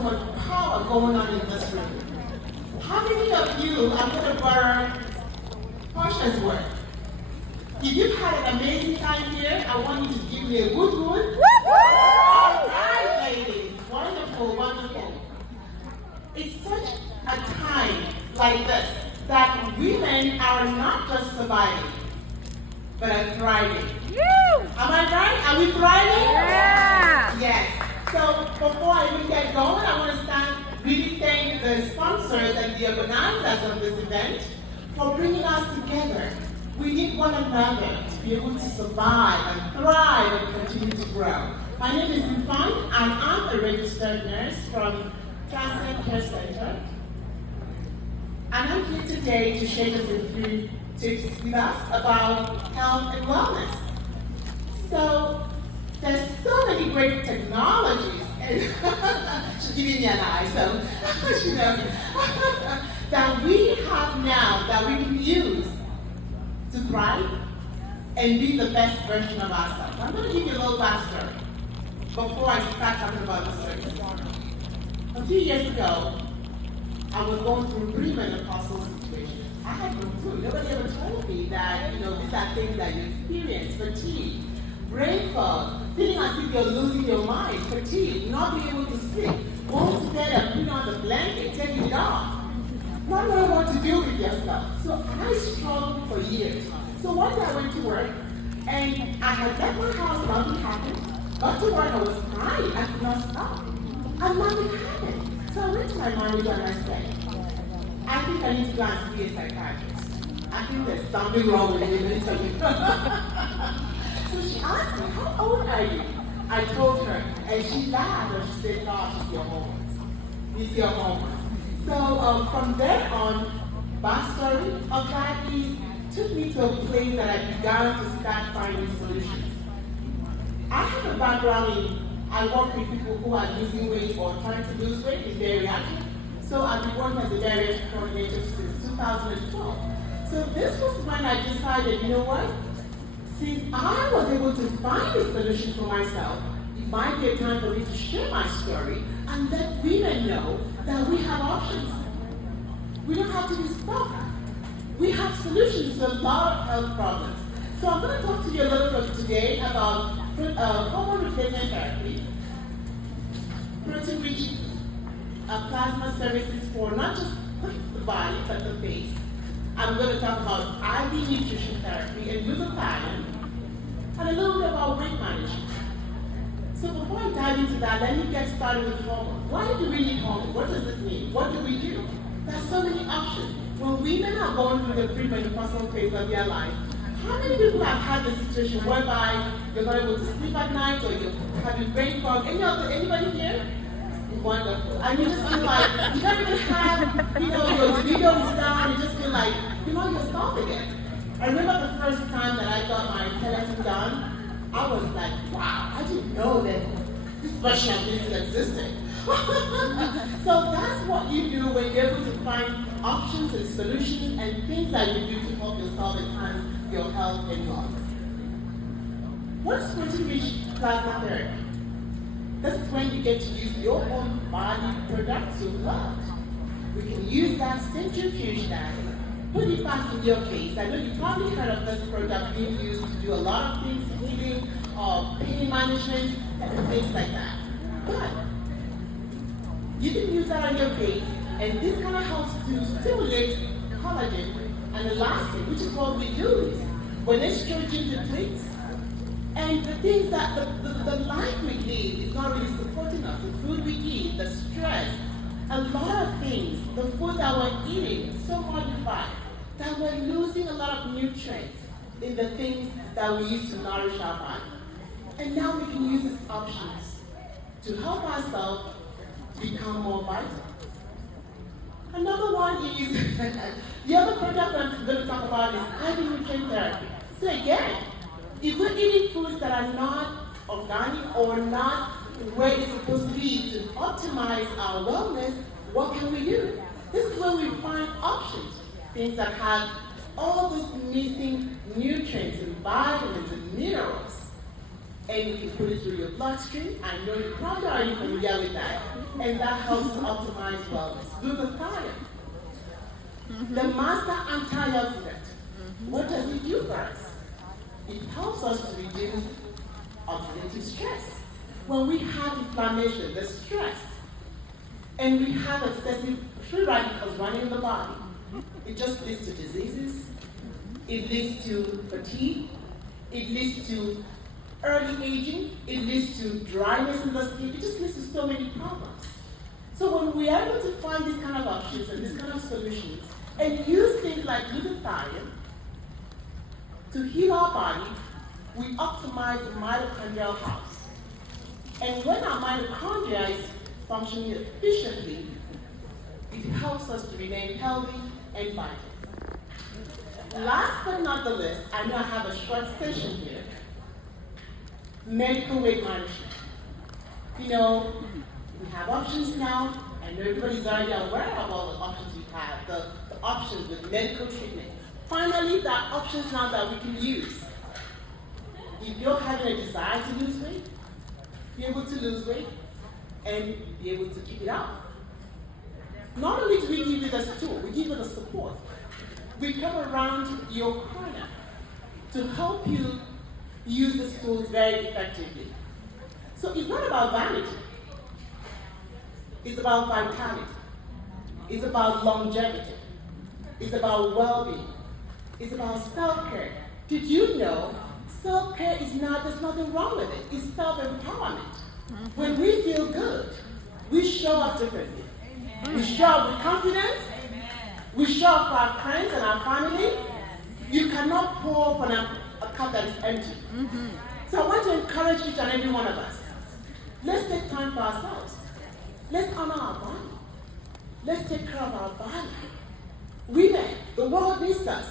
so much power going on in this room. How many of you are going to borrow Portia's word? If you've had an amazing time here, I want you to give me a good one. All right, ladies. Wonderful, wonderful. It's such a time like this that women are not just surviving, but are thriving. Am I right? Are we thriving? Yeah. Yes. So before I even get going, I want to really thank the sponsors and the organizers of this event for bringing us together. We need one another to be able to survive and thrive and continue to grow. My name is youthful, and I'm a registered nurse from Transit Care Center. And I'm here today to share just a few tips with us about health and wellness. So, there's so many great technologies, and she's giving me an eye, so she knows, that we have now that we can use to thrive and be the best version of ourselves. I'm going to give you a little backstory before I start talking about the service. A few years ago, I was going through a premenopausal situation. I had no clue. Nobody ever told me that, these are things that you experience: fatigue, brain fog, feeling as if you're losing your mind, fatigue, not being able to sleep, going to bed and putting on the blanket, taking it off, not knowing what to do with yourself. So I struggled for years. So one day I went to work, and I had left my house, nothing happened. Got to work, I was crying, I could not stop. And nothing happened. So I went to my manager and I said, I think I need to go and see a psychiatrist. I think there's something wrong with me mentally. So she asked me, how old are you? I told her, and she laughed and she said, no, it's your hormones. It's your hormones. So from there on, backstory of that is took me to a place that I began to start finding solutions. I have a background in, I work with people who are losing weight or trying to lose weight in bariatric. So I've been working as a bariatric coordinator since 2012. So this was when I decided, you know what? Since I was able to find a solution for myself, it might be a time for me to share my story and let women know that we have options. We don't have to be stuck. We have solutions to a lot of health problems. So I'm going to talk to you a little bit today about hormone replacement therapy, protein-rich plasma services for not just the body, but the face. I'm going to talk about IV nutrition therapy and glutathione, and a little bit about weight management. So before I dive into that, let me get started with hormone. Why do we need hormone? What does it mean? What do we do? There's so many options. When women are going through the premenopausal phase of their life, how many people have had the situation whereby you're not able to sleep at night or you're having brain fog? Anybody here? Wonderful. And you just feel like you don't even have, your libido is down, you just feel like you're not yourself again. I remember the first time that I got my collagen done, I was like, wow, I didn't know that this version of this existed. So that's what you do when you're able to find options and solutions and things that you do to help yourself enhance your health and wellness. What's protein-rich plasma therapy? This is when you get to use your own body products you love. We can use that, centrifuge that, put it back in your face. I know you've probably heard of this product being used to do a lot of things, healing, pain management, and things like that. But you can use that on your face, and this kind of helps to stimulate collagen and elastin, which is what we lose when estrogen depletes. And the things that the life we live is not really supporting us. The food we eat, the stress, a lot of things, the food that we're eating is so modified that we're losing a lot of nutrients in the things that we use to nourish our body. And now we can use these options to help ourselves become more vital. Another one is, the other product I'm going to talk about is IV nutrient therapy. So again, if we're eating foods that are not organic or not where it's supposed to be to optimize our wellness, what can we do? This is when we find options, things that have all those missing nutrients and vitamins and minerals. and you can put it through your bloodstream. I know you probably already familiar with that, and that helps to optimize wellness. Glutathione, the master antioxidant. What does it do for us? It helps us to reduce oxidative stress. When we have inflammation, the stress, and we have excessive free radicals running in the body, it just leads to diseases, it leads to fatigue, it leads to early aging, it leads to dryness in the skin, it just leads to so many problems. So when we are able to find these kind of options and these kind of solutions, and use things like glutathione to heal our body, we optimize the mitochondrial house. And when our mitochondria is functioning efficiently, it helps us to remain healthy and vital. Last but not the least, I know I have a short session here, medical weight management. You know, we have options now. I know everybody's already aware of all the options we have, the options with medical treatment. Finally, there are options now that we can use. If you're having a desire to lose weight, be able to lose weight and be able to keep it out. Not only do we give you the tool, we give you the support. We come around your corner to help you use the tools very effectively. So it's not about vanity. It's about vitality. It's about longevity. It's about well-being. It's about self-care. Did you know self-care is not, there's nothing wrong with it. It's self-empowerment. When we feel good, we show up differently. We show up with confidence. We show up for our friends and our family. You cannot pour from a cup that is empty. So I want to encourage each and every one of us. Let's take time for ourselves. Let's honor our body. Let's take care of our body. Women, the world needs us.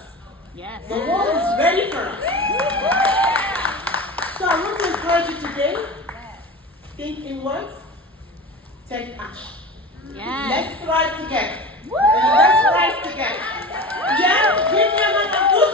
Yes. The world is ready for us. So I want to encourage you today. Think inwards. Take action. Yes. Let's thrive together. Let's rise together. Yes, give me another good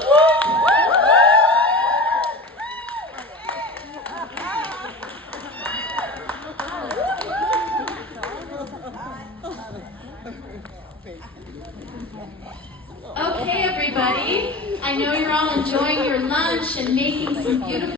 Okay, everybody. I know you're all enjoying your lunch and making some beautiful